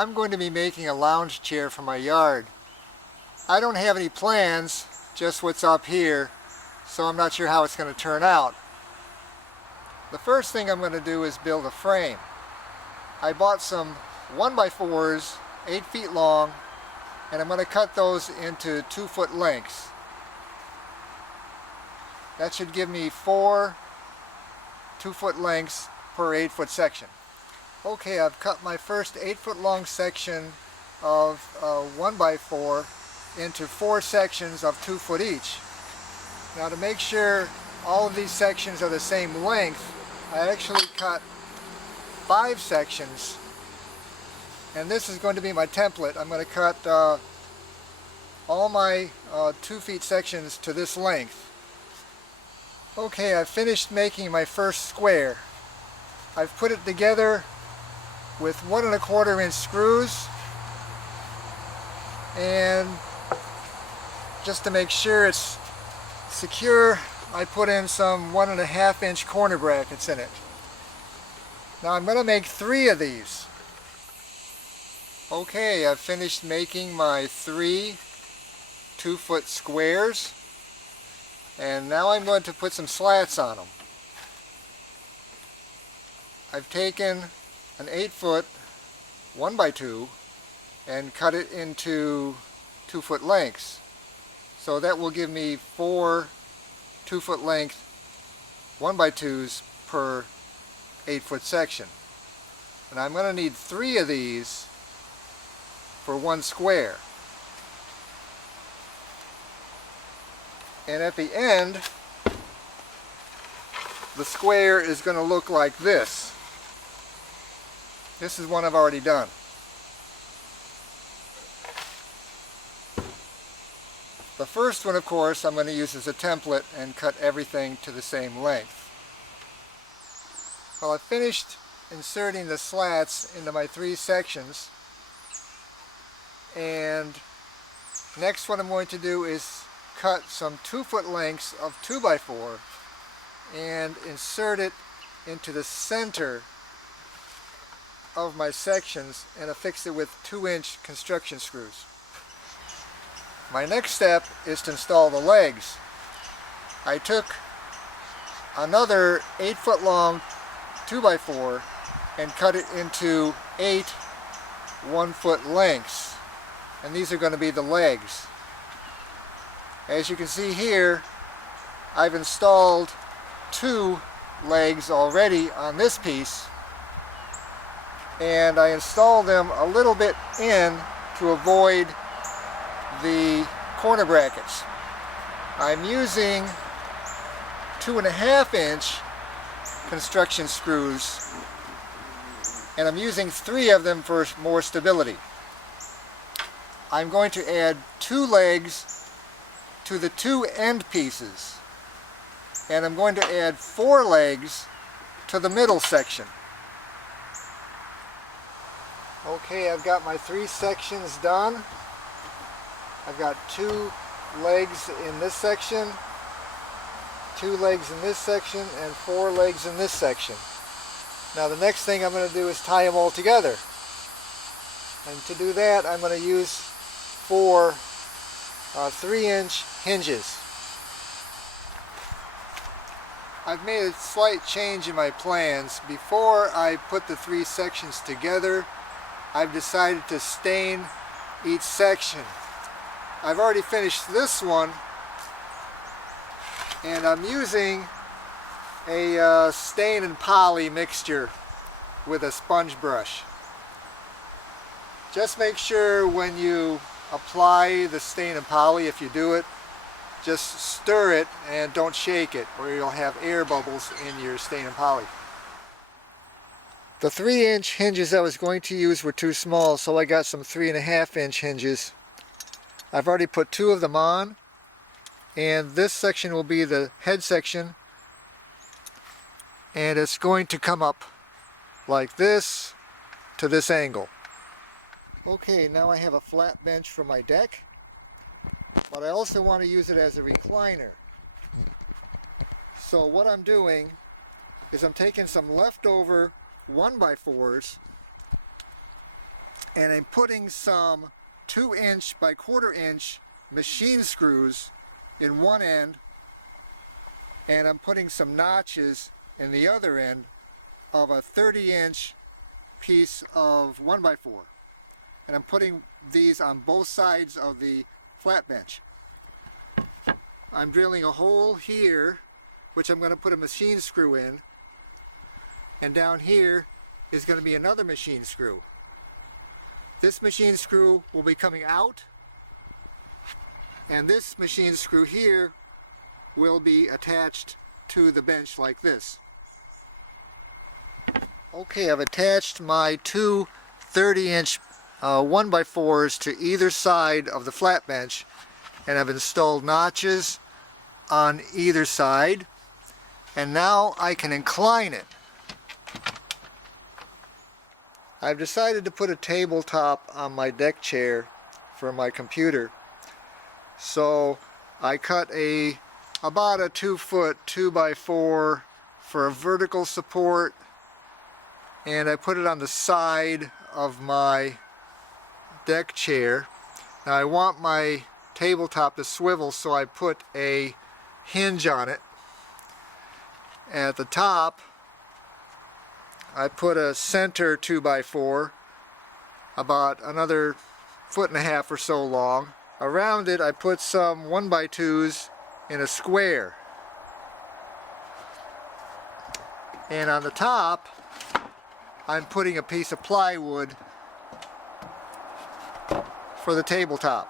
I'm going to be making a lounge chair for my yard. I don't have any plans, just what's up here, so I'm not sure how it's going to turn out. The first thing I'm going to do is build a frame. I bought some 1x4s, 8 feet long, and I'm going to cut those into 2-foot lengths. That should give me 4 2-foot lengths per 8-foot section. Okay, I've cut my first 8-foot long section of 1x4 into 4 sections of 2 foot each. Now, to make sure all of these sections are the same length, I actually cut 5 sections, and this is going to be my template. I'm going to cut all my 2 feet sections to this length. Okay, I've finished making my first square. I've put it together with 1 1/4 inch screws, and just to make sure it's secure, I put in some 1 1/2 inch corner brackets in it. Now I'm going to make 3 of these. Okay, I've finished making my 3 2-foot squares, and now I'm going to put some slats on them. I've taken an 8-foot 1x2 and cut it into 2-foot lengths. So that will give me 4 2-foot length 1x2s per 8-foot section. And I'm going to need 3 of these for 1 square. And at the end, the square is going to look like this. This is one I've already done. The first one, of course, I'm going to use as a template and cut everything to the same length. Well, I've finished inserting the slats into my 3 sections, and next what I'm going to do is cut some 2-foot lengths of 2x4 and insert it into the center of my sections and affix it with 2-inch construction screws. My next step is to install the legs. I took another 8-foot long 2x4 and cut it into 8 1-foot lengths, and these are going to be the legs. As you can see here, I've installed 2 legs already on this piece, and I installed them a little bit in to avoid the corner brackets. I'm using 2.5 inch construction screws, and I'm using 3 of them for more stability. I'm going to add 2 legs to the 2 end pieces, and I'm going to add 4 legs to the middle section. Okay, I've got my 3 sections done. I've got 2 legs in this section, 2 legs in this section, and 4 legs in this section. Now the next thing I'm going to do is tie them all together. And to do that, I'm going to use 4 3-inch hinges. I've made a slight change in my plans. Before I put the 3 sections together, I've decided to stain each section. I've already finished this one, and I'm using a stain and poly mixture with a sponge brush. Just make sure when you apply the stain and poly, if you do it, just stir it and don't shake it, or you'll have air bubbles in your stain and poly. The 3-inch hinges I was going to use were too small, so I got some 3.5 inch hinges. I've already put 2 of them on, and this section will be the head section, and it's going to come up like this to this angle. Okay, now I have a flat bench for my deck, but I also want to use it as a recliner. So what I'm doing is I'm taking some leftover 1x4s and I'm putting some 2" by 1/4" machine screws in one end, and I'm putting some notches in the other end of a 30" piece of 1x4, and I'm putting these on both sides of the flat bench. I'm drilling a hole here, which I'm going to put a machine screw in, and down here is going to be another machine screw. This machine screw will be coming out, and this machine screw here will be attached to the bench like this. Okay, I've attached my two 30" 1x4s to either side of the flat bench, and I've installed notches on either side, and now I can incline it. I've decided to put a tabletop on my deck chair for my computer, so I cut about a 2-foot 2x4 for a vertical support, and I put it on the side of my deck chair. Now I want my tabletop to swivel, so I put a hinge on it. At the top I put a center 2x4 about another 1.5 feet or so long. Around it I put some 1x2s in a square, and on the top I'm putting a piece of plywood for the tabletop.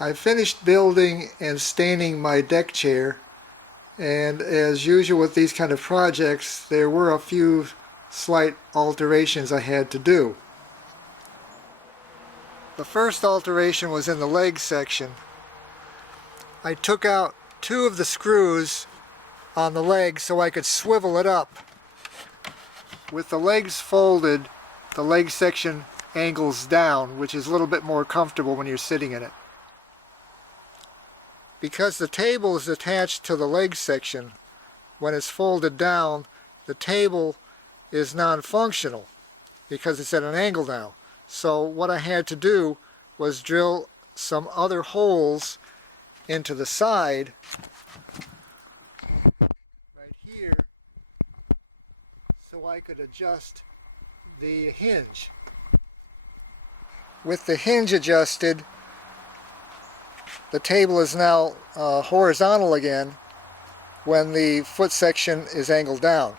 I finished building and staining my deck chair, and as usual with these kind of projects, there were a few slight alterations I had to do. The first alteration was in the leg section. I took out 2 of the screws on the leg so I could swivel it up. With the legs folded, the leg section angles down, which is a little bit more comfortable when you're sitting in it. Because the table is attached to the leg section, when it's folded down, the table is non-functional because it's at an angle now. So what I had to do was drill some other holes into the side right here so I could adjust the hinge. With the hinge adjusted, the table is now horizontal again when the foot section is angled down.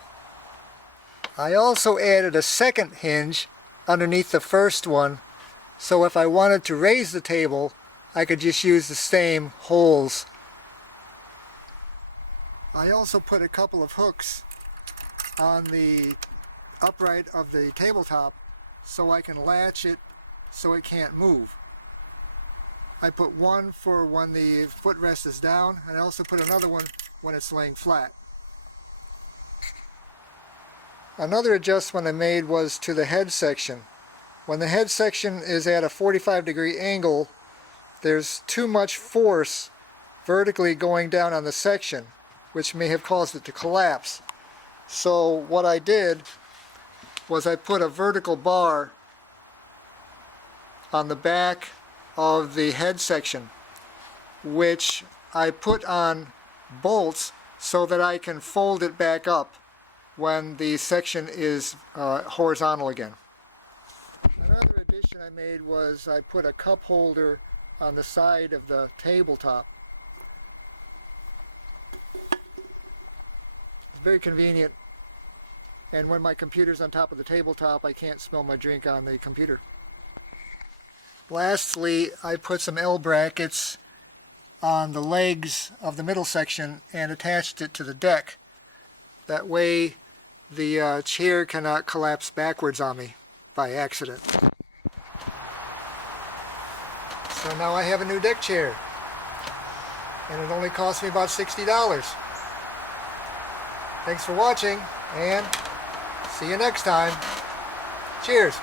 I also added a second hinge underneath the first one, so if I wanted to raise the table, I could just use the same holes. I also put a couple of hooks on the upright of the tabletop so I can latch it so it can't move. I put one for when the footrest is down, and I also put another one when it's laying flat. Another adjustment I made was to the head section. When the head section is at a 45-degree angle, there's too much force vertically going down on the section, which may have caused it to collapse. So what I did was I put a vertical bar on the back of the head section, which I put on bolts so that I can fold it back up when the section is horizontal again. Another addition I made was I put a cup holder on the side of the tabletop. It's very convenient, and when my computer's on top of the tabletop, I can't smell my drink on the computer. Lastly, I put some L brackets on the legs of the middle section and attached it to the deck. That way the chair cannot collapse backwards on me by accident. So now I have a new deck chair, and it only cost me about $60. Thanks for watching, and see you next time. Cheers!